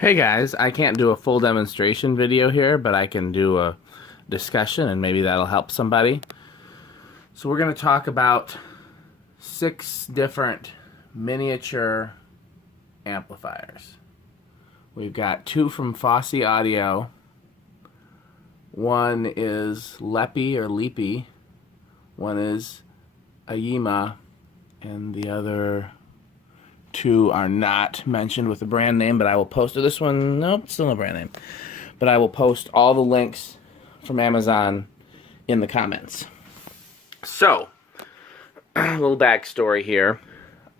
Hey guys, I can't do a full demonstration video here, but I can do a discussion and maybe that'll help somebody. So we're going to talk about 6 different miniature amplifiers. We've got 2 from Fosi Audio. One is Leppy or Leapy. One is AIYIMA, and the other 2 are not mentioned with a brand name, but I will post this one. Nope, still no brand name. But I will post all the links from Amazon in the comments. So, a little backstory here.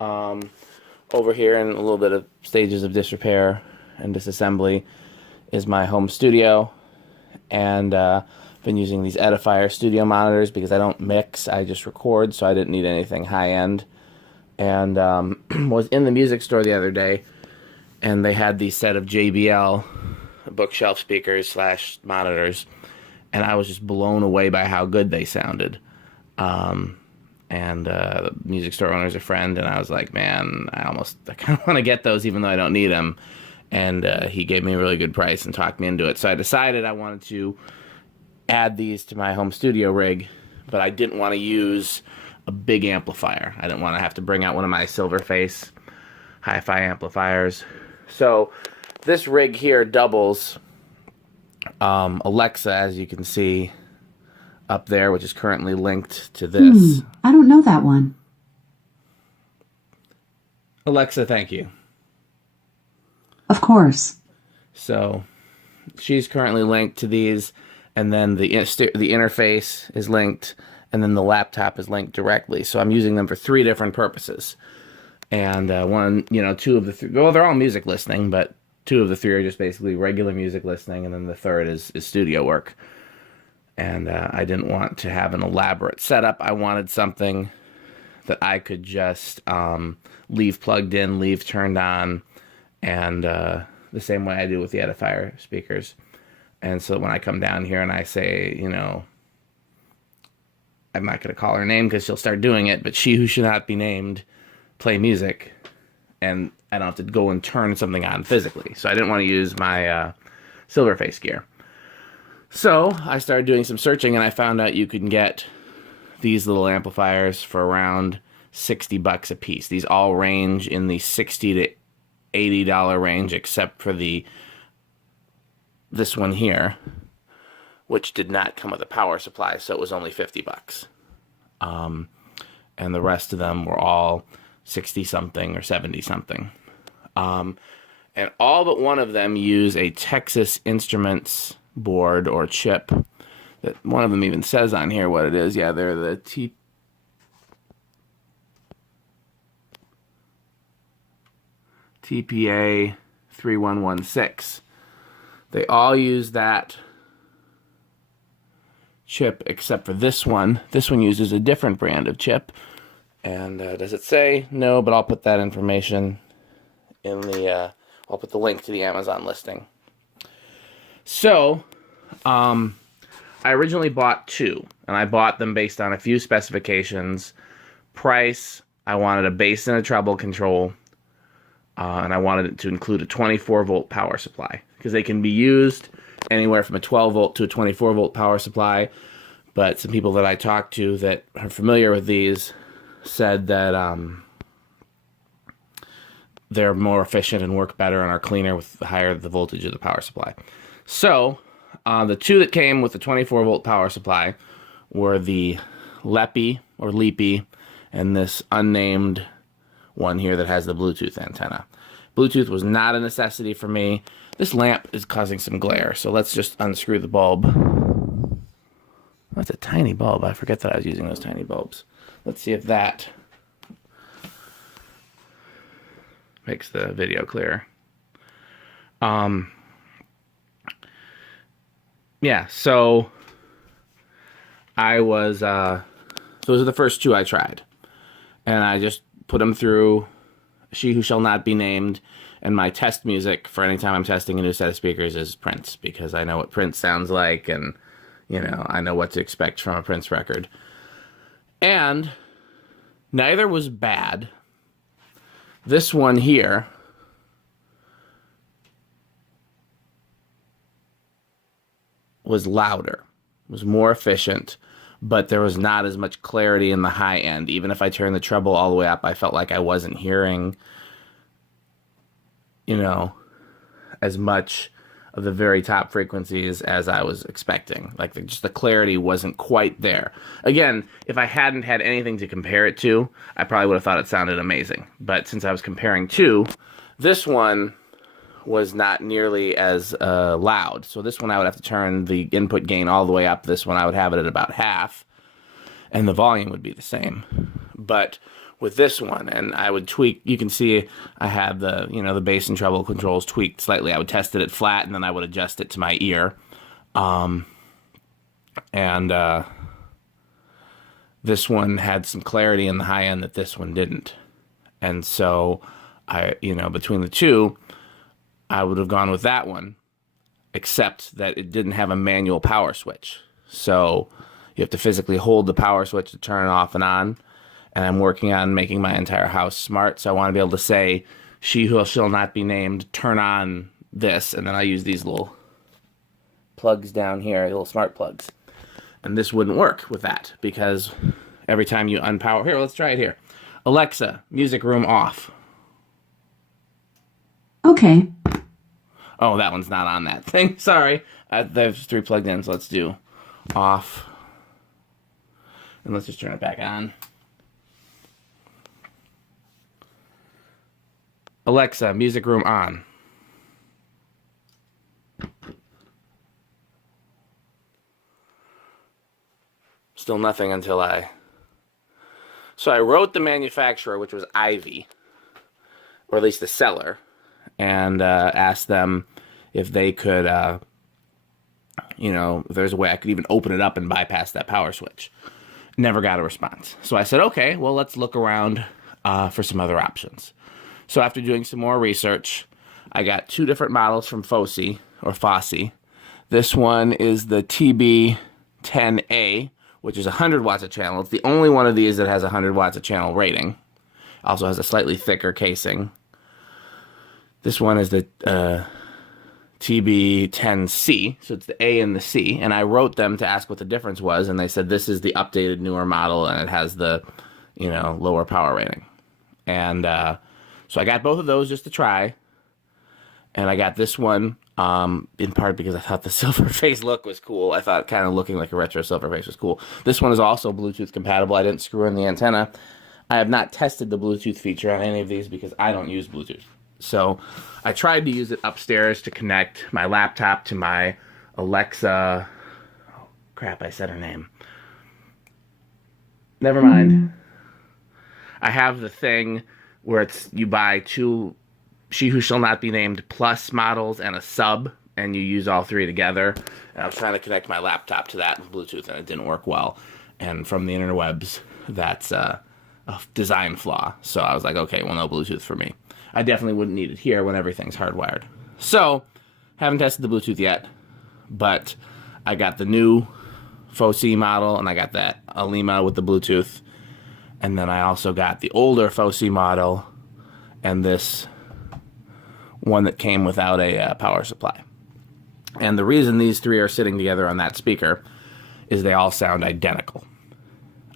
Over here in a little bit of stages of disrepair and disassembly is my home studio, and I've been using these Edifier studio monitors because I don't mix, I just record, so I didn't need anything high-end. And was in the music store the other day, and they had these set of JBL bookshelf speakers slash monitors, and I was just blown away by how good they sounded. The music store owner's a friend, and I was like, man, I kind of want to get those even though I don't need them. And he gave me a really good price and talked me into it. So I decided I wanted to add these to my home studio rig, but I didn't want to use a big amplifier. I didn't want to have to bring out one of my Silverface HiFi amplifiers. So this rig here doubles Alexa, as you can see up there, which is currently linked to this. I don't know that one. Alexa, thank you. Of course. So she's currently linked to these, and then the interface is linked, and then the laptop is linked directly. So I'm using them for 3 different purposes. And 2 of the 3, well, they're all music listening, but 2 of the 3 are just basically regular music listening, and then the third is studio work. And I didn't want to have an elaborate setup. I wanted something that I could just leave plugged in, leave turned on, and the same way I do with the Edifier speakers. And so when I come down here and I say, I'm not going to call her name because she'll start doing it, but she who should not be named, play music, and I don't have to go and turn something on physically. So I didn't want to use my Silverface gear. So I started doing some searching, and I found out you can get these little amplifiers for around $60 a piece. These all range in the $60 to $80 range, except for this one here, which did not come with a power supply, so it was only $50. And the rest of them were all 60-something or 70-something. And all but one of them use a Texas Instruments board or chip. That one of them even says on here what it is. Yeah, they're the TPA3116. They all use that chip except for this one. This one uses a different brand of chip. And does it say? No, but I'll put that information in the... I'll put the link to the Amazon listing. So, I originally bought 2, and I bought them based on a few specifications. Price, I wanted a bass and a treble control, and I wanted it to include a 24-volt power supply, because they can be used anywhere from a 12-volt to a 24-volt power supply, but some people that I talked to that are familiar with these said that they're more efficient and work better and are cleaner with the higher the voltage of the power supply. So, the 2 that came with the 24-volt power supply were the Leppy or Leapy, and this unnamed one here that has the Bluetooth antenna. Bluetooth was not a necessity for me. This lamp is causing some glare, so let's just unscrew the bulb. That's a tiny bulb. I forget that I was using those tiny bulbs. Let's see if that makes the video clearer. Yeah, so I was, those are the first 2 I tried. And I just put them through She Who Shall Not Be Named, and my test music for any time I'm testing a new set of speakers is Prince, because I know what Prince sounds like, and, I know what to expect from a Prince record. And neither was bad. This one here was louder, was more efficient, but there was not as much clarity in the high end. Even if I turned the treble all the way up, I felt like I wasn't hearing, you know, as much of the very top frequencies as I was expecting. Like, just the clarity wasn't quite there. Again, if I hadn't had anything to compare it to, I probably would have thought it sounded amazing. But since I was comparing two, this one was not nearly as loud. So this one I would have to turn the input gain all the way up. This one I would have it at about half, and the volume would be the same. But with this one, and I would tweak, you can see I have the, the bass and treble controls tweaked slightly. I would test it at flat, and then I would adjust it to my ear. This one had some clarity in the high end that this one didn't. And so between the two, I would have gone with that one, except that it didn't have a manual power switch. So you have to physically hold the power switch to turn it off and on. And I'm working on making my entire house smart, so I want to be able to say, she who shall not be named, turn on this, and then I use these little plugs down here, little smart plugs. And this wouldn't work with that, because every time you unpower... Here, let's try it here. Alexa, music room off. Okay. Oh, that one's not on that thing. Sorry. There's 3 plugged in, so let's do off. And let's just turn it back on. Alexa, music room on. Still nothing until So I wrote the manufacturer, which was Ivy, or at least the seller, and asked them if they could, if there's a way I could even open it up and bypass that power switch. Never got a response. So I said, okay, well, let's look around for some other options. So after doing some more research, I got 2 different models from Fosi, or Fosi. This one is the TB10A, which is 100 watts a channel. It's the only one of these that has 100 watts a channel rating. Also has a slightly thicker casing. This one is the TB10C, so it's the A and the C. And I wrote them to ask what the difference was, and they said this is the updated, newer model, and it has the, lower power rating. And so I got both of those just to try, and I got this one in part because I thought the silver face look was cool. I thought kind of looking like a retro silver face was cool. This one is also Bluetooth compatible. I didn't screw in the antenna. I have not tested the Bluetooth feature on any of these because I don't use Bluetooth. So I tried to use it upstairs to connect my laptop to my Alexa. Oh, crap, I said her name. Never mind. I have the thing where you buy 2 She Who Shall Not Be Named Plus models and a sub, and you use all 3 together. And I was trying to connect my laptop to that with Bluetooth, and it didn't work well. And from the interwebs, that's a design flaw. So I was like, okay, well, no Bluetooth for me. I definitely wouldn't need it here when everything's hardwired. So, haven't tested the Bluetooth yet, but I got the new Faux C model, and I got that AIYIMA with the Bluetooth. And then I also got the older Faux C model and this one that came without a power supply. And the reason these 3 are sitting together on that speaker is they all sound identical.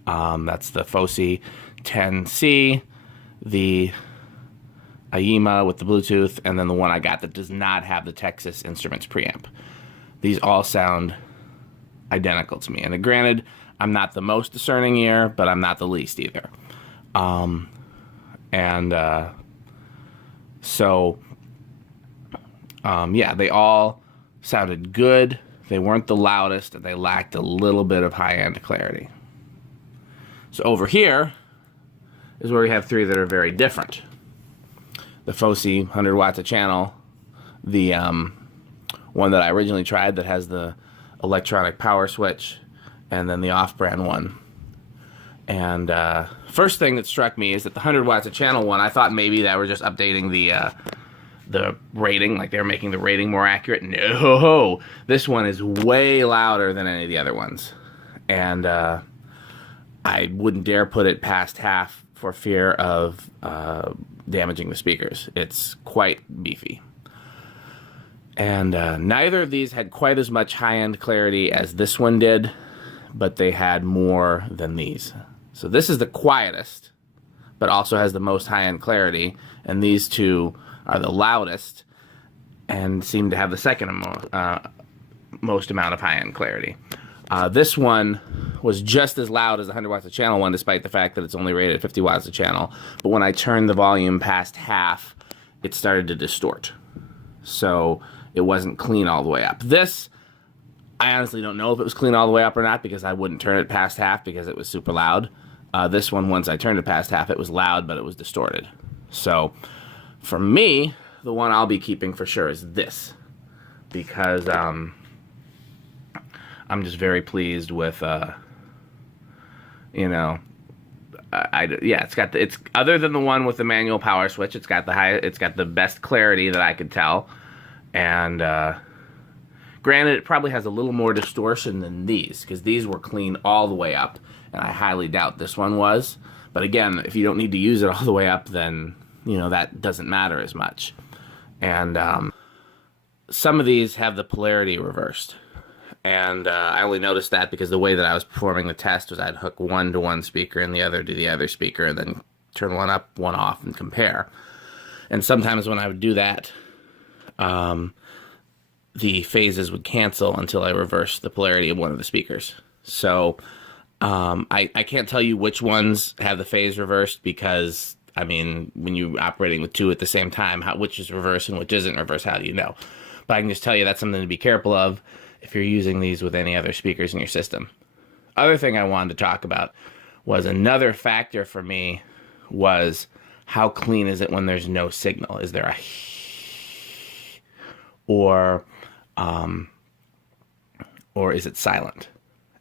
That's the Fosi 10C, the AIYIMA with the Bluetooth, and then the one I got that does not have the Texas Instruments preamp. These all sound identical to me. And granted, I'm not the most discerning ear, but I'm not the least either. They all sounded good. They weren't the loudest, and they lacked a little bit of high-end clarity. So over here is where we have 3 that are very different. The Fosi 100 watts a channel, the one that I originally tried that has the electronic power switch, and then the off-brand one. And first thing that struck me is that the 100 watts a channel one, I thought maybe they were just updating the rating, like they were making the rating more accurate. No, this one is way louder than any of the other ones. And I wouldn't dare put it past half for fear of damaging the speakers. It's quite beefy. And neither of these had quite as much high-end clarity as this one did, but they had more than these. So this is the quietest, but also has the most high-end clarity, and these two are the loudest and seem to have the second most amount of high-end clarity. This one was just as loud as the 100 watts a channel one, despite the fact that it's only rated at 50 watts a channel. But when I turned the volume past half, it started to distort. So it wasn't clean all the way up. This, I honestly don't know if it was clean all the way up or not, because I wouldn't turn it past half because it was super loud. This one, once I turned it past half, it was loud, but it was distorted. So for me, the one I'll be keeping for sure is this, because I'm just very pleased with, you know, it's other than the one with the manual power switch, it's got the best clarity that I could tell, and granted, it probably has a little more distortion than these, because these were clean all the way up, and I highly doubt this one was. But again, if you don't need to use it all the way up, then, you know, that doesn't matter as much. And some of these have the polarity reversed. And I only noticed that because the way that I was performing the test was I'd hook one to one speaker and the other to the other speaker, and then turn one up, one off, and compare. And sometimes when I would do that, the phases would cancel until I reversed the polarity of one of the speakers. So I can't tell you which ones have the phase reversed, because, I mean, when you're operating with two at the same time, which is reverse and which isn't reverse, how do you know? But I can just tell you that's something to be careful of if you're using these with any other speakers in your system. Other thing I wanted to talk about was another factor for me was how clean is it when there's no signal? Is there a or is it silent?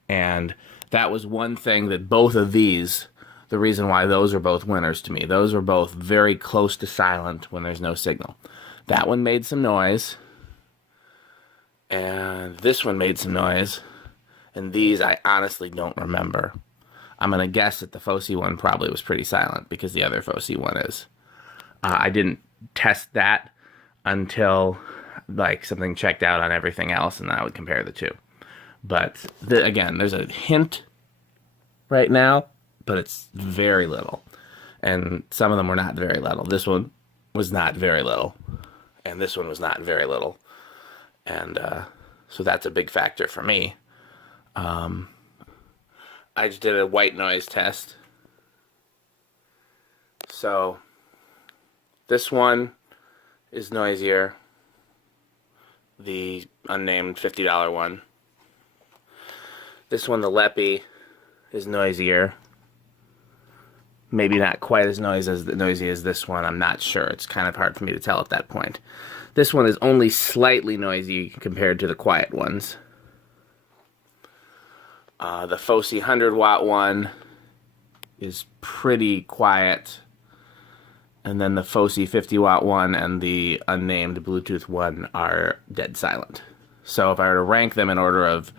And that was one thing that both of these, the reason why those are both winners to me. Those are both very close to silent when there's no signal. That one made some noise, and this one made some noise, and these I honestly don't remember. I'm going to guess that the Fosi one probably was pretty silent, because the other Fosi one is. I didn't test that until like something checked out on everything else, and then I would compare the two. But again, there's a hint right now, but it's very little. And some of them were not very little. This one was not very little, and this one was not very little. And so that's a big factor for me. I just did a white noise test. So this one is noisier, the unnamed $50 one. This one, the Leppy, is noisier. Maybe not quite as noisy as this one. I'm not sure. It's kind of hard for me to tell at that point. This one is only slightly noisy compared to the quiet ones. The Fosi 100 watt one is pretty quiet. And then the Fosi 50 watt one and the unnamed Bluetooth one are dead silent. So if I were to rank them in order of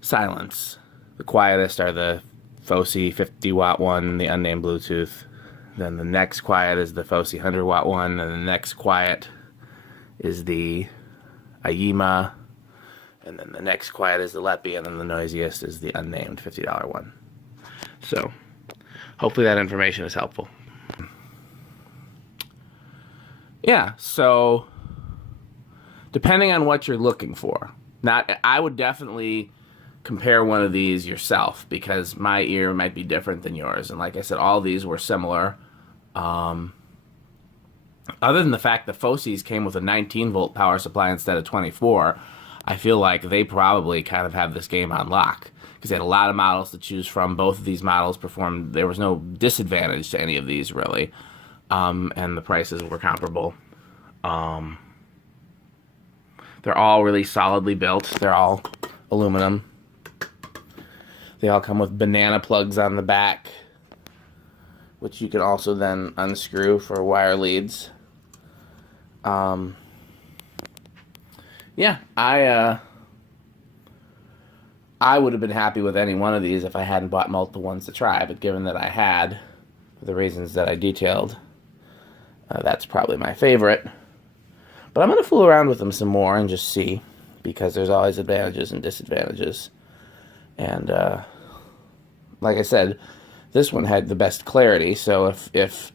silence, the quietest are the Fosi 50 watt one, the unnamed Bluetooth. Then the next quiet is the Fosi 100 watt one, and the next quiet is the AIYIMA, and then the next quiet is the Leppy, and then the noisiest is the unnamed $50 one. So hopefully that information is helpful. Yeah, so depending on what you're looking for, I would definitely compare one of these yourself, because my ear might be different than yours. And like I said, all these were similar. Other than the fact that Fosis came with a 19-volt power supply instead of 24, I feel like they probably kind of have this game on lock, because they had a lot of models to choose from. Both of these models performed. There was no disadvantage to any of these, really. And the prices were comparable. They're all really solidly built. They're all aluminum. They all come with banana plugs on the back, which you can also then unscrew for wire leads. Yeah, I would have been happy with any one of these if I hadn't bought multiple ones to try, but given that I had, for the reasons that I detailed, that's probably my favorite. But I'm going to fool around with them some more and just see, because there's always advantages and disadvantages. And like I said, this one had the best clarity, so if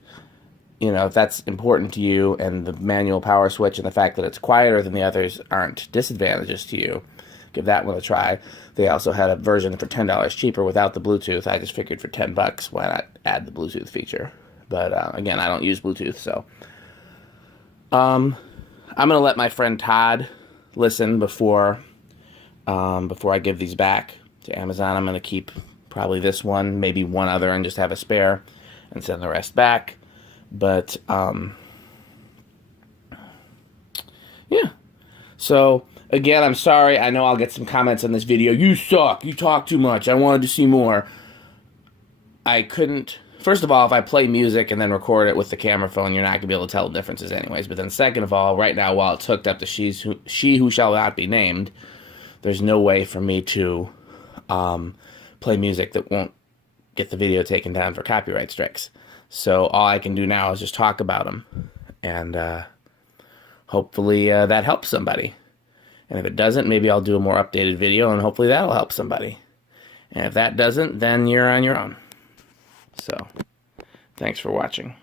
you know, if that's important to you, and the manual power switch and the fact that it's quieter than the others aren't disadvantages to you, give that one a try. They also had a version for $10 cheaper without the Bluetooth. I just figured for $10, why not add the Bluetooth feature? But again, I don't use Bluetooth, so I'm gonna let my friend Todd listen before I give these back to Amazon. I'm gonna keep probably this one, maybe one other, and just have a spare, and send the rest back. But yeah. So again, I'm sorry. I know I'll get some comments on this video. You suck. You talk too much. I wanted to see more. I couldn't. First of all, if I play music and then record it with the camera phone, you're not going to be able to tell the differences anyways. But then second of all, right now, while it's hooked up to She Who Shall Not Be Named, there's no way for me to play music that won't get the video taken down for copyright strikes. So all I can do now is just talk about them. And hopefully that helps somebody. And if it doesn't, maybe I'll do a more updated video, and hopefully that'll help somebody. And if that doesn't, then you're on your own. So, thanks for watching.